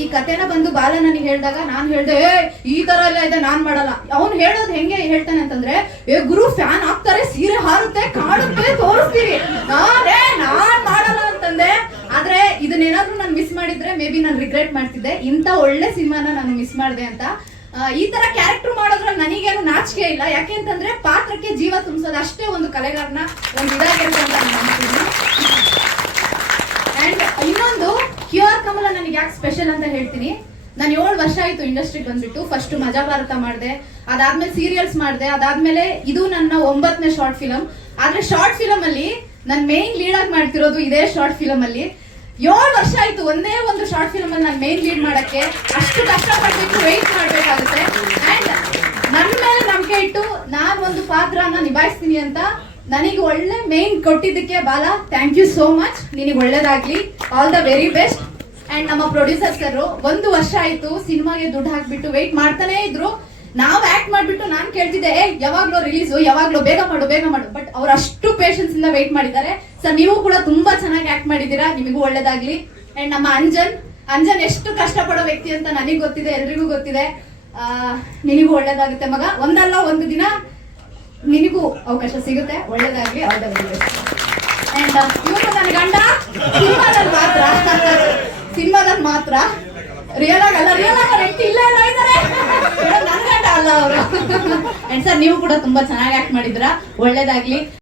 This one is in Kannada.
ಈ ಕಥೆನ ಬಂದು ಬಾಲ ನನಗೆ ಹೇಳಿದಾಗ ನಾನು ಹೇಳ್ದೆ ಈ ತರ ಎಲ್ಲ ಇದೆ ನಾನ್ ಮಾಡಲ್ಲ. ಅವ್ನು ಹೇಳೋದು ಹೆಂಗೆ ಹೇಳ್ತಾನೆ ಅಂತಂದ್ರೆ, ಗುರು ಫ್ಯಾನ್ ಆಗ್ತಾರೆ, ಸೀರೆ ಹಾರುತ್ತೆ, ಕಾಣುತ್ತೆ, ತೋರಿಸ್ತೀವಿ, ನಾನ್ ಮಾಡಲ್ಲ ಅಂತಂದೆ. ಆದ್ರೆ ಇದನ್ನೇನಾದ್ರೂ ನಾನು ಮಿಸ್ ಮಾಡಿದ್ರೆ ಮೇ ಬಿ ನಾನು ರಿಗ್ರೆಟ್ ಮಾಡ್ತಿದ್ದೆ, ಇಂತ ಒಳ್ಳೆ ಸಿನಿಮಾನ ನಾನು ಮಿಸ್ ಮಾಡಿದೆ ಅಂತ. ಈ ತರ ಕ್ಯಾರೆಕ್ಟರ್ ಮಾಡೋದ್ರಲ್ಲಿ ನನಗೇನು ನಾಚಿಕೆ ಇಲ್ಲ, ಯಾಕೆ ಅಂತಂದ್ರೆ ಪಾತ್ರಕ್ಕೆ ಜೀವ ತುಂಬಿಸೋದು ಅಷ್ಟೇ ಒಂದು ಕಲೆಗಾರನ ಒಂದು ಇದಾಗಿರುತ್ತೆ ಅಂತ ನಾನು ನಂಬ್ತೀನಿ. ಅಂಡ್ ಇನ್ನೊಂದು QR ಕಮಲ ನನಗೆ ಯಾಕೆ ಸ್ಪೆಷಲ್ ಅಂತ ಹೇಳ್ತೀನಿ. ನಾನು 7 ವರ್ಷ ಆಯ್ತು ಇಂಡಸ್ಟ್ರಿಗೆ ಬಂದ್ಬಿಟ್ಟು. ಫಸ್ಟ್ ಮಜಾ ಭಾರತ ಮಾಡಿದೆ, ಅದಾದ್ಮೇಲೆ ಸೀರಿಯಲ್ಸ್ ಮಾಡಿದೆ, ಅದಾದ್ಮೇಲೆ ಇದು ನನ್ನ 9ನೇ ಶಾರ್ಟ್ ಫಿಲಂ. ಆದ್ರೆ ಶಾರ್ಟ್ ಫಿಲಂ ಅಲ್ಲಿ ನಾನು ಮೇನ್ ಲೀಡ್ ಆಗಿ ಮಾಡ್ತಿರೋದು ಇದೇ ಶಾರ್ಟ್ ಫಿಲಂ ಅಲ್ಲಿ. 7 ವರ್ಷ ಆಯ್ತು ಒಂದೇ ಒಂದು ಶಾರ್ಟ್ ಫಿಲಂ ಅಲ್ಲಿ ನಾನು ಮೇನ್ ಲೀಡ್ ಮಾಡಕ್ಕೆ. ಅಷ್ಟು ಕಷ್ಟಪಡ್ಬೇಕು, ವೆಯ್ಟ್ ಮಾಡ್ಬೇಕಾಗುತ್ತೆ. ಅಂಡ್ ನನ್ನ ಮೇಲೆ ನಂಬಿಕೆ ಇಟ್ಟು ನಾನು ಒಂದು ಪಾತ್ರನ ನಿಭಾಯಿಸ್ತೀನಿ ಅಂತ ನನಗೆ ಒಳ್ಳೆ ಮೇನ್ ಕೊಟ್ಟಿದ್ದಕ್ಕೆ ಬಾಲ, ಥ್ಯಾಂಕ್ ಯು ಸೋ ಮಚ್. ನಿನಗೆ ಒಳ್ಳೇದಾಗ್ಲಿ, all the very best. And ನಮ್ಮ ಪ್ರೊಡ್ಯೂಸರ್ ಸರ್ 1 ವರ್ಷ ಆಯ್ತು ಸಿನಿಮಾಗೆ ದುಡ್ಡು ಹಾಕ್ಬಿಟ್ಟು ವೆಯ್ಟ್ ಮಾಡ್ತಾನೆ ಇದ್ರು. ನಾವ್ ಆಕ್ಟ್ ಮಾಡ್ಬಿಟ್ಟು ನಾನ್ ಕೇಳ್ತಿದ್ದೆ, ಯಾವಾಗ್ಲೋ ರಿಲೀಸು, ಯಾವಾಗ್ಲೋ ಬೇಗ ಮಾಡು ಬೇಗ ಮಾಡು. ಬಟ್ ಅವ್ರು ಅಷ್ಟು ಪೇಷನ್ಸ್ ಇಂದ ವೆಯ್ಟ್ ಮಾಡಿದ್ದಾರೆ. ಸರ್ ನೀವು ಕೂಡ ತುಂಬಾ ಚೆನ್ನಾಗಿ ಆಕ್ಟ್ ಮಾಡಿದೀರಾ, ನಿಮಗೂ ಒಳ್ಳೇದಾಗ್ಲಿ. ಅಂಡ್ ನಮ್ಮ ಅಂಜನ್ ಎಷ್ಟು ಕಷ್ಟಪಡೋ ವ್ಯಕ್ತಿ ಅಂತ ನನಗೆ ಗೊತ್ತಿದೆ, ಎಲ್ರಿಗೂ ಗೊತ್ತಿದೆ. ನಿನಗೂ ಒಳ್ಳೇದಾಗುತ್ತೆ ಮಗ, ಒಂದಲ್ಲ ಒಂದು ದಿನ ನಿನಗೂ ಅವಕಾಶ ಸಿಗುತ್ತೆ, ಒಳ್ಳೇದಾಗ್ಲಿ, all the very best. And ಇವನು ನನ್ನ ಗಂಡ ಸಿನಿಮಾದಲ್ಲಿ ಮಾತ್ರ ರಿಯಲ್ ಆಗಲ್ಲ, ವ್ಯಕ್ತಿ ಇಲ್ಲ ಇದ್ದಾರೆ, ನನ್ನ ಗಂಡ ಅಲ್ಲ ಅವರು. ಅಂಡ್ ಸರ್ ನೀವು ಕೂಡ ತುಂಬಾ ಚೆನ್ನಾಗಿ ಆಕ್ಟ್ ಮಾಡಿದ್ರ, ಒಳ್ಳೇದಾಗ್ಲಿ.